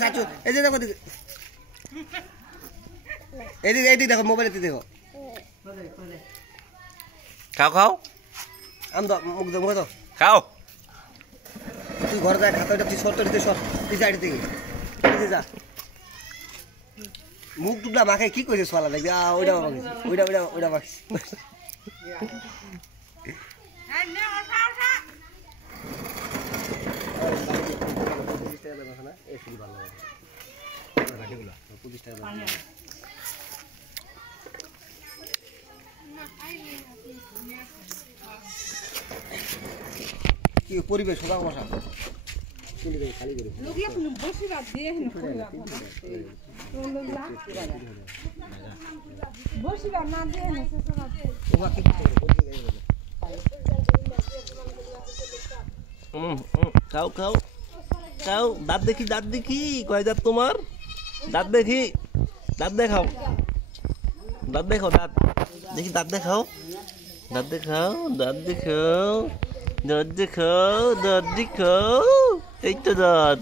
চাচু এই যে দেখো এদিকে এদিকে দেখো মোবাইলেতে দেখো খাও খাও আম দাও মুখ দাও মুখ দাও খাও তুই ঘরে যা খাতাটা তুই সর দিতে সর তুই সাইড থেকে যা মুখ টুকলা মাখাই কি কইছিস ফালা দেখবি ওইটা ওইটা ওইটা ওইটা মাখিস কি পরিবেশ সোজা বসা খালি করে খাও খাও খাও দাঁত দেখি কয় দাঁত তোমার দাঁত দেখি দাঁত দেখাও দাঁত দেখাও দাঁত দেখি দাঁত দেখাও দাঁত দেখাও দাঁত দেখাও দাঁত দেখাও দাঁত দেখাও এই তো দাঁত